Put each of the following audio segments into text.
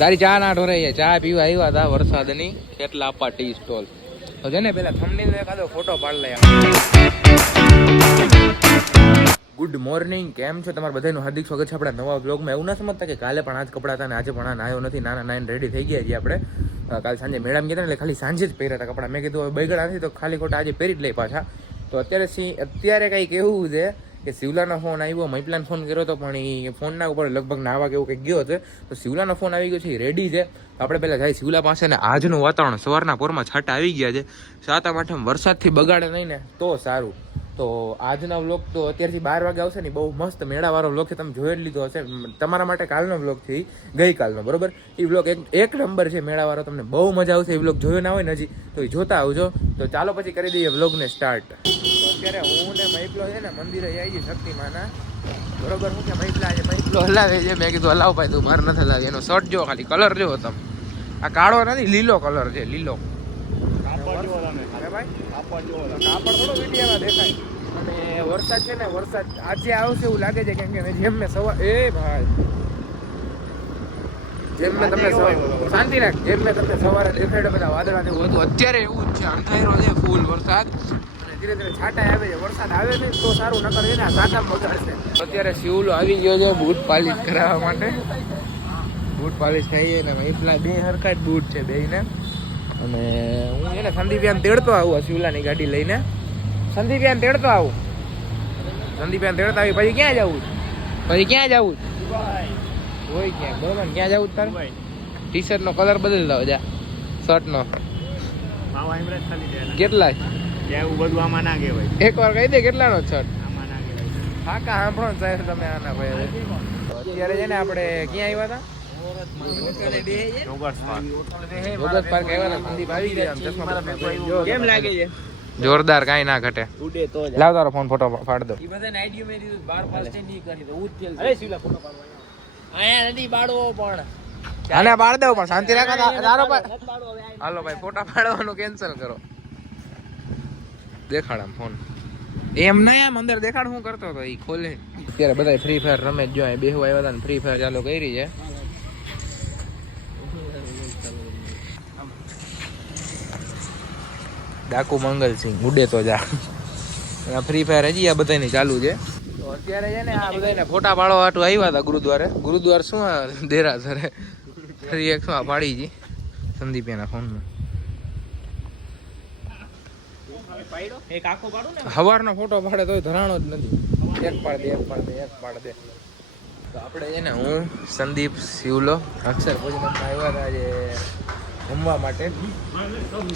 તારી ચા ના ઢોરાઈ ચા પીવા આવ્યા હતા વરસાદની કેટલા આપવા ટી સ્ટોલ તો છે ને પેલા થંબનેલ નો એકાદો ફોટો પાડ લે. ગુડ મોર્નિંગ, કેમ છો તમારા બધાનું હાર્દિક સ્વાગત છે આપણા નવા બ્લોગમાં. એવું ના સમજતા કે કાલે પણ આજ કપડાં હતા ને આજે પણ આ નાયો નથી, નાના નાઈને રેડી થઈ ગયા છીએ આપણે. કાલે સાંજે મેળામાં ગયા એટલે ખાલી સાંજે જ પહેર્યા હતા કપડાં. મેં કીધું હવે બગડા નથી તો ખાલી ખોટા આજે પહેરી જ લઈ પાછા. તો અત્યારે કંઈક એવું છે કે શિવલાનો ફોન આવ્યો, મૈપલાનો ફોન કર્યો હતો પણ એ ફોનના ઉપર લગભગ નાવા કેવું કંઈક ગયો હતો. તો શિવલાનો ફોન આવી ગયો છે, એ રેડી છે. આપણે પહેલાં જાય શિવલા પાસે ને આજનું વાતાવરણ સવારના પોરમાં છાંટા આવી ગયા છે. 7 આઠમ વરસાદથી બગાડે નહીં ને તો સારું. તો આજના વ્લોગ તો અત્યારથી 12 વાગે આવશે ને, બહુ મસ્ત મેળાવાળો વ્લોગ છે, તમે જોઈ જ લીધો હશે. તમારા માટે કાલનો વ્લોગ છે, ગઈકાલનો બરોબર. એ વ્લોગ એક નંબર છે મેળાવાળો, તમને બહુ મજા આવશે. એ વ્લોગ જોયો ના હોય ને હજી તો એ જોતા આવજો. તો ચાલો પછી કરી દઈએ વ્લોગને સ્ટાર્ટ. અત્યારે હું ને મૈપલો છે ને મંદિરે જઈએ છીએ શક્તિમાના બરોબર. હું કે મૈપલા આજે મૈપલો હલાવે છે. મેં કીધું હલાવ ભાઈ, તું મારે નથી હલાવી. એનો શર્ટ જો, ખાલી કલર જો તમે, આ કાળો નથી લીલો કલર છે, લીલો. કાપડ થોડો વીડિયામાં દેખાય. અને વરસાદ છે ને, વરસાદ આજે આવશે એવું લાગે છે, કેમ કે જેમ મેં સવાર જેમ મેં તમને શાંતિ રાખ, જેમ મેં તમને સવારે દેખાડ્યો બધા વાદળા ને એવું હતું, અત્યારે એવું જ છે, અંધારો છે ફૂલ વરસાદ. અને ધીરે ધીરે છાંટા આવે છે. વરસાદ આવે ને તો સારું, નકર છે ને આ સાટા બગાડશે. અત્યારે શિવલો આવી ગયો છે બૂટ પાલિશ કરાવવા માટે. બૂટ પાલિશ થઈ ને એટલા બે હરખા જ બૂટ છે બેયને. અને હું છે ને સંદીપિયાને તેડતો આવું શિવલાની ગાડી લઈને. સંદીપિયાને તેડતો આવું, સંદીપિયાને તેડતા આવી પછી ક્યાં જવું, હોય ક્યાં બરોબર. ક્યાં જવું તારે? ટી શર્ટ નો કલર બદલી દો જા, શર્ટ નો કેટલા એક વાર કહી દે કેટલા નો શર્ટ. હા કા સાંભળો સાહેબ તમે આના ભાઈ. અત્યારે છે ને આપણે ક્યાં આવ્યા હતા? જોરદાર, કાઈ ના ઘટે. લાવ તારો ફોન ફોટો પાડ દો. આને પાડ દઉં પણ શાંતિ રાખો. હાલો ભાઈ, ફોટા પાડવાનું કેન્સલ કરો. દેખાડ આમ ફોન, એમ નહીં આમ અંદર દેખાડ. શું કરતો હતો એ ખોલે. અત્યારે બધા ફ્રી ફાયર રમે જ. જો બેહુ આવ્યા હતા ને ફ્રી ફાયર ચાલુ કરી છે. ડાકુ મંગલસિંહ ઉડે તો જા. ફ્રી ફાયર હજી આ બધાની ચાલુ છે. તો અત્યારે છે ને આ બધાને ફોટા પાડવા હાટું આવ્યા હતા ગુરુદ્વારે. ગુરુદ્વાર શું દેરાસરે ફરી એક શું પાડી જી સંદીપિયાના ફોનમાં. હવારનો ફોટો પાડે તોય ધરાણો જ નથી. એક પાડ દે. તો આપણે છે ને હું સંદીપ શિવલો અક્ષર ભોજનમાં આવ્યા હતા આજે જમવા માટે.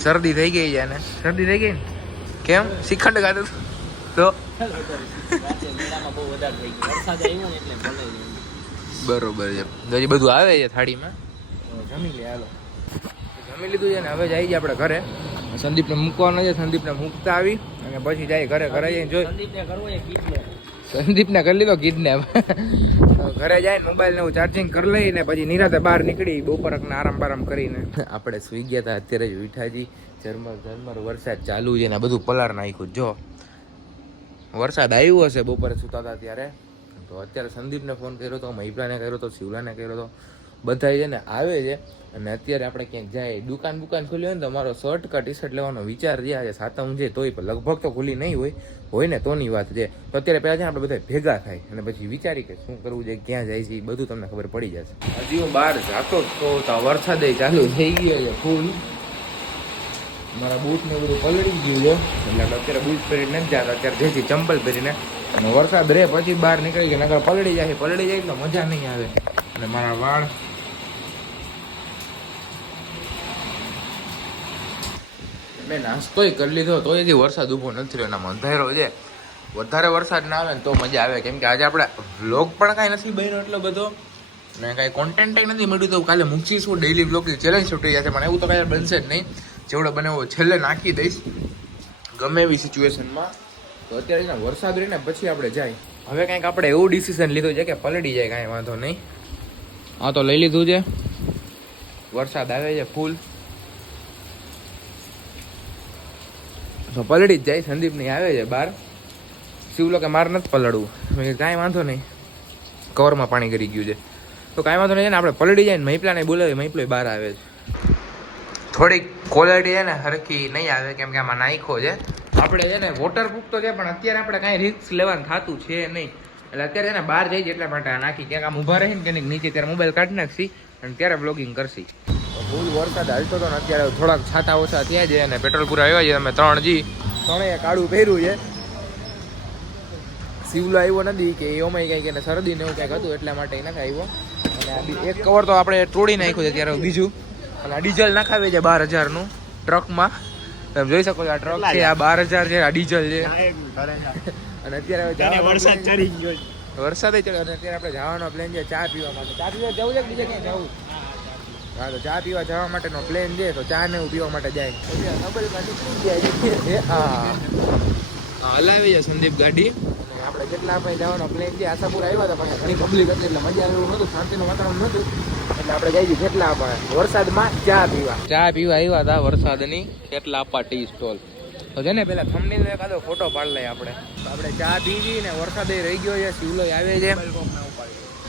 શરદી થઈ ગઈ છે ને, શરદી થઈ ગઈ ને કેમ શ્રીખંડ ખાધું તો બરોબર છે. હજી બધું આવે છે થાળીમાં. જમી લે હાલો, જમી લીધું છે ને હવે જઈએ છીએ આપણે ઘરે. સંદીપને મૂકવાનો છે, સંદીપને મૂકતા આવી અને પછી જાય ઘરે. ઘરે જઈને જોઈ સંદીપને કરી લીધો કિડનેપ. ઘરે જાય મોબાઈલ ને હું ચાર્જિંગ કરી લઈને પછી નિરાતે બહાર નીકળી બપોરકને આરામ બારામ કરીને. આપણે સુઈ ગયા હતા અત્યારે જ વિઠાજી. ઝરમર વરસાદ ચાલુ છે ને બધું પલાર નાખ્યું. જો વરસાદ આવ્યો હશે બપોરે સુતા હતા ત્યારે. તો અત્યારે સંદીપને ફોન કર્યો હતો, મહિપલાને કર્યો હતો, શિવલાને કર્યો હતો. બધા છે ને આવે છે. અને અત્યારે આપણે ક્યાંક જાય, દુકાન ખુલી હોય ને તો મારો શર્ટ કા ટી શર્ટ લેવાનો વિચાર છે. આજે સાતમ છે તોય લગભગ તો ખુલ્લી નહીં હોય ને તોની વાત છે. તો અત્યારે પહેલાં છે આપણે બધા ભેગા થાય અને પછી વિચારી કે શું કરવું છે, ક્યાં જાય છે, બધું તમને ખબર પડી જશે. હજી હું બહાર જાતો તો વરસાદ ચાલુ થઈ ગયો છે ફૂલ. મારા બૂટ ને બધું પલળી ગયું છે એટલે અત્યારે બૂટ પહેરીને નથી જતા. અત્યારે જઈશું ચંપલ પહેરીને. અને વરસાદ રહે પછી બહાર નીકળી ગયા, નકર પલળી જાય તો મજા નહીં આવે. અને મારા વાળ મેં નાસ્તોય કરી લીધો તો એથી વરસાદ ઊભો નથી રહ્યો. એના અંધારો છે. વધારે વરસાદ ના આવે ને તો મજા આવે, કેમ કે આજે આપણે વ્લોગ પણ કાંઈ નથી બન્યો એટલો બધો ને કાંઈ કોન્ટેન્ટ નથી મળ્યું. તો કાલે મૂકીશું ડેઈલી વ્લોગની ચેલેન્જ છૂટી જશે, પણ એવું તો કાંઈ બનશે જ નહીં. જેવડો બને એવો છેલ્લે નાખી દઈશ ગમે એવી સિચ્યુએશનમાં. તો અત્યારે વરસાદ રહીને પછી આપણે જાય. હવે કંઈક આપણે એવું ડિસિઝન લીધું છે કે પલળી જાય કાંઈ વાંધો નહીં. હા તો લઈ લીધું છે. વરસાદ આવે છે ફૂલ તો પલળી જ જાય. સંદીપ નહીં આવે છે બહાર. શિવલો કે મારે નથી પલળવું. કાંઈ વાંધો નહીં, કવરમાં પાણી કરી ગયું છે. તો કાંઈ વાંધો નહીં ને આપણે પલળી જાય ને મહિપલાને બોલાવી મહિપલો બહાર આવે છે. થોડીક ક્વોલિટી છે ને હરખી નહીં આવે કેમ કે આમાં નાખ્યો છે આપણે છે ને વોટરપ્રૂફ તો છે પણ અત્યારે આપણે કાંઈ રિસ્ક લેવાનું થતું છે નહીં એટલે અત્યારે છે ને બહાર જઈએ એટલા માટે આ નાખી ક્યાંક આમ ઊભા રહીને કે નીચે ત્યારે મોબાઈલ કાઢી નાખશી અને ત્યારે બ્લોગિંગ કરશી. ફૂલ વરસાદ હાલતો હતો ને અત્યારે થોડાક છાતા ઓછા થયા છે અને પેટ્રોલ પૂરા આવ્યા છે. અમે 3 કાળું પહેર્યું છે. શિવલો આવ્યો નથી કે એમાં કંઈક એને શરદી ને એવું કંઈક હતું એટલા માટે નથી આવ્યો. અને આ એક કવર તો આપણે તોડી નાખ્યું છે ત્યારે બીજું. અને આ ડીઝલ નખાવે છે 12,000નું ટ્રકમાં. તમે જોઈ શકો છો આ ટ્રક છે આ 12,000 છે આ ડીઝલ છે. અને અત્યારે વરસાદ ચડી ગયો વરસાદ ચડ્યો અને અત્યારે આપણે જવાનો પ્લેન છે ચા પીવા માટે. ચા પીવા જવું છે બીજે ક્યાં જવું? હા તો ચા પીવા જવા માટેનો પ્લેન છે તો ચા ને એવું પીવા માટે જાય. હલાવી છે સંદીપ ગાડી. આપણે કેટલા આપણે જવાનો પ્લેન છે આશાપુર આવ્યા હતા પણ ઘણી પબ્લિક હતી એટલે મજા એવું નહોતું શાંતિનું વાતાવરણ નહોતું એટલે આપણે જઈએ કેટલા આપણે વરસાદમાં ચા પીવા આવ્યા હતા. વરસાદની કેટલા આપવા ટી સ્ટોલ તો છે ને પેલા થંબનેલ એકાદો ફોટો પાડી લઈએ આપણે ચા પીવી ને વરસાદ રહી ગયો છે શિવલો આવે છે.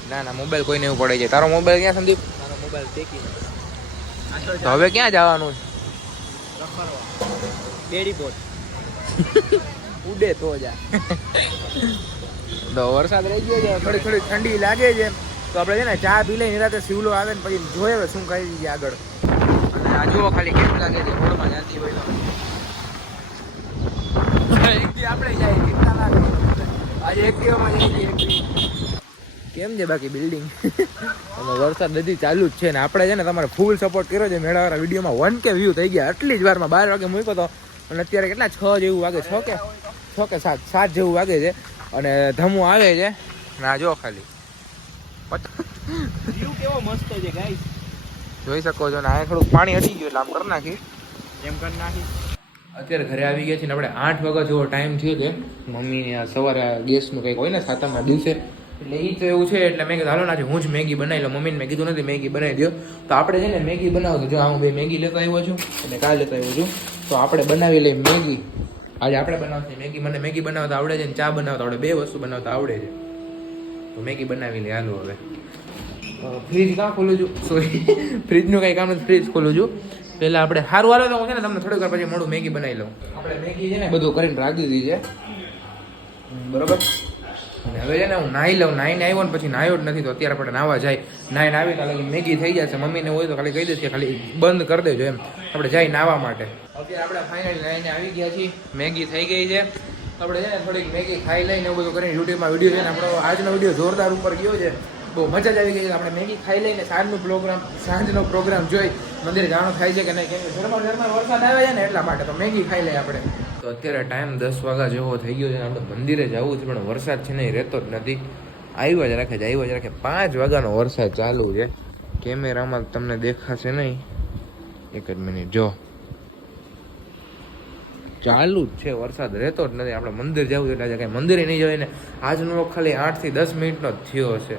ના મોબાઈલ કોઈને એવું પડે છે. તારો મોબાઈલ ક્યાં સંદીપ? તારો મોબાઈલ ટેકી તો હવે ક્યાં જવાનું છે? બેડીપોટ ઉડે તો જા. તો વરસાદ રહી ગયો છે થોડી ઠંડી લાગે છે તો આપણે છે ને ચા પી લઈને રાતે શિવલો આવે ને પછી જોઈએ શું કરી દઈએ આગળ. અને આ જુઓ ખાલી કેમ લાગે છે રોડમાં જાતી હોય તો આપણે જાય કેટલા લાગે આજે એક્ટિવામાં જઈએ. કેમ છે બાકી બિલ્ડિંગ? અને વરસાદ બધી ચાલુ જ છે ને આપણે છે ને તમારે ફૂલ સપોર્ટ કર્યો છે મેળાવાળા વિડીયોમાં 1K વ્યૂ થઈ ગયા આટલી જ વારમાં. 12 વાગે મૂક્યો હતો અને અત્યારે કેટલા 6 જેવું વાગે 6 કે 7 જેવું વાગે છે અને ધમું આવે છે. ના જો ખાલી વ્યૂ કેવો મસ્ત છે ગાઈસ જોઈ શકો છો ને. આ થોડુંક પાણી હટી ગયું એટલે આમ કરી નાખી એમ કરી નાખી. અત્યારે ઘરે આવી ગયા છીએ ને આપણે 8 વાગ્યા જેવો ટાઈમ થયો છે. મમ્મીને આ સવારે ગેસનું કંઈક હોય ને 7મા દિવસે એટલે એ તો એવું છે એટલે મેં કીધું હાલો ના હું જ મેગી બનાવી લઉં. મમ્મીને મેં કીધું નથી મેગી બનાવી દો તો આપણે છે ને મેગી બનાવતો જો હું ભાઈ મેગી લેતો આવ્યો છું અને કાલે લેતો આવ્યો છું તો આપણે બનાવી લઈએ મેગી. આજે આપણે બનાવશે મેગી. મને મેગી બનાવતા આવડે છે ને ચા બનાવતા આવડે 2 વસ્તુ બનાવતા આવડે છે તો મેગી બનાવી લે હાલો. હવે ફ્રીજ કાં ખોલું છું સોરી ફ્રીજનું કંઈ કામ નથી ફ્રીજ ખોલું છું. પહેલાં આપણે સારું હાલો તો હું છે ને તમને થોડીક વાર પછી મોડું મેગી બનાવી લઉં. આપણે મેગી છે ને બધું કરીને રાખી દીધી છે બરોબર. અને હવે છે ને હું નાહી લઉં. નાહીને આવ્યો ને પછી નાહ્યો જ નથી તો અત્યારે આપણે નાહવા જાય. નાહીને આવી તો લાગી મેગી થઈ જશે. મમ્મીને હોય તો ખાલી કહી દઈશ કે ખાલી બંધ કરી દેજો એમ આપણે જાય નાહવા માટે. અત્યારે આપણે ફાઇનલી નાહીને આવી ગયા છીએ. મેગી થઈ ગઈ છે આપણે છે ને થોડીક મેગી ખાઈ લઈને એવું બધું કરીને યુટ્યુબમાં વિડીયો છે ને આપણો આજનો વિડીયો જોરદાર ઉપર ગયો છે. બહુ મજા જ આવી ગઈ છે. આપણે મેગી ખાઈ લઈને સાંજનો પ્રોગ્રામ જોઈ મંદિરે જવાનું થાય છે કે નહીં કેમ કે ઘરમાં વરસાદ આવે છે ને એટલા માટે તો મેગી ખાઈ લઈએ આપણે. તો અત્યારે ટાઈમ 10 વાગ્યા જેવો થઈ ગયો છે. આપણે મંદિરે જવું છે પણ વરસાદ છે ને એ રહેતો જ નથી. આવ્યા જ રાખે 5 વાગ્યાનો વરસાદ ચાલુ છે. કેમેરામાં તમને દેખાશે નહીં એક જ મિનિટ જો ચાલુ જ છે વરસાદ રહેતો જ નથી. આપણે મંદિર જવું એટલે આજે કાંઈ મંદિરે નહીં જવાય ને આજનો વ્લોગ ખાલી 8 થી 10 મિનિટનો જ થયો હશે.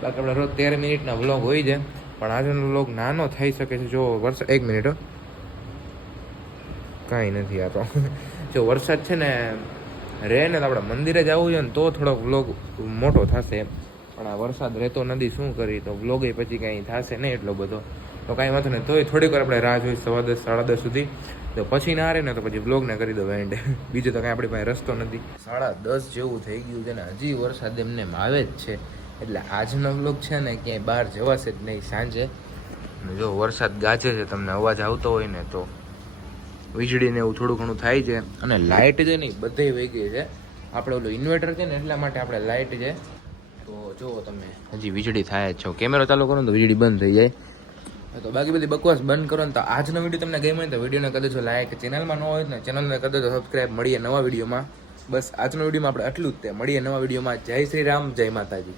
બાકી આપણે રોજ 13 મિનિટના વ્લોગ હોય છે પણ આજનો વ્લોગ નાનો થઈ શકે છે. જો વરસાદ 1 મિનિટ કાંઈ નથી આ તો જો વરસાદ છે ને રહે ને તો આપણે મંદિરે જવું છે ને તો થોડોક વ્લોગ મોટો થશે પણ આ વરસાદ રહેતો નથી શું કરી તો વ્લોગે પછી કાંઈ થશે નહીં એટલો બધો તો કાંઈ વાંધો નહીં. તોય થોડીક વાર આપણે રાહ જોઈ 10:15 10:30 સુધી તો પછી ના રહે ને તો પછી વ્લોગને કરી દો એન્ડ. બીજું તો કાંઈ આપણી પાસે રસ્તો નથી. 10:30 જેવું થઈ ગયું છે ને હજી વરસાદ એમને આવે જ છે એટલે આજનો વ્લોગ છે ને ક્યાંય બહાર જવાશે જ નહીં સાંજે. જો વરસાદ ગાજે છે તમને અવાજ આવતો હોય ને તો વીજળીને એવું થોડું ઘણું થાય છે અને લાઇટ છે ને બધે વહી ગઈ છે. આપણે ઓલું ઇન્વર્ટર છે ને એટલા માટે આપણે લાઇટ છે તો જુઓ તમે હજી વીજળી થાય જ છો. કેમેરો ચાલુ કરો ને તો વીજળી બંધ થઈ જાય તો બાકી બધી બકવાસ બંધ કરો ને. તો આજનો વિડીયો તમને ગમ્યો હોય તો વિડીયોને કરી દેજો લાઈક. ચેનલમાં ન હોય ને ચેનલને કરી દેજો સબસ્ક્રાઈબ. મળીએ નવા વિડીયોમાં. બસ આજનો વિડીયોમાં આપણે આટલું જ તે. મળીએ નવા વિડીયોમાં. જય શ્રી રામ, જય માતાજી.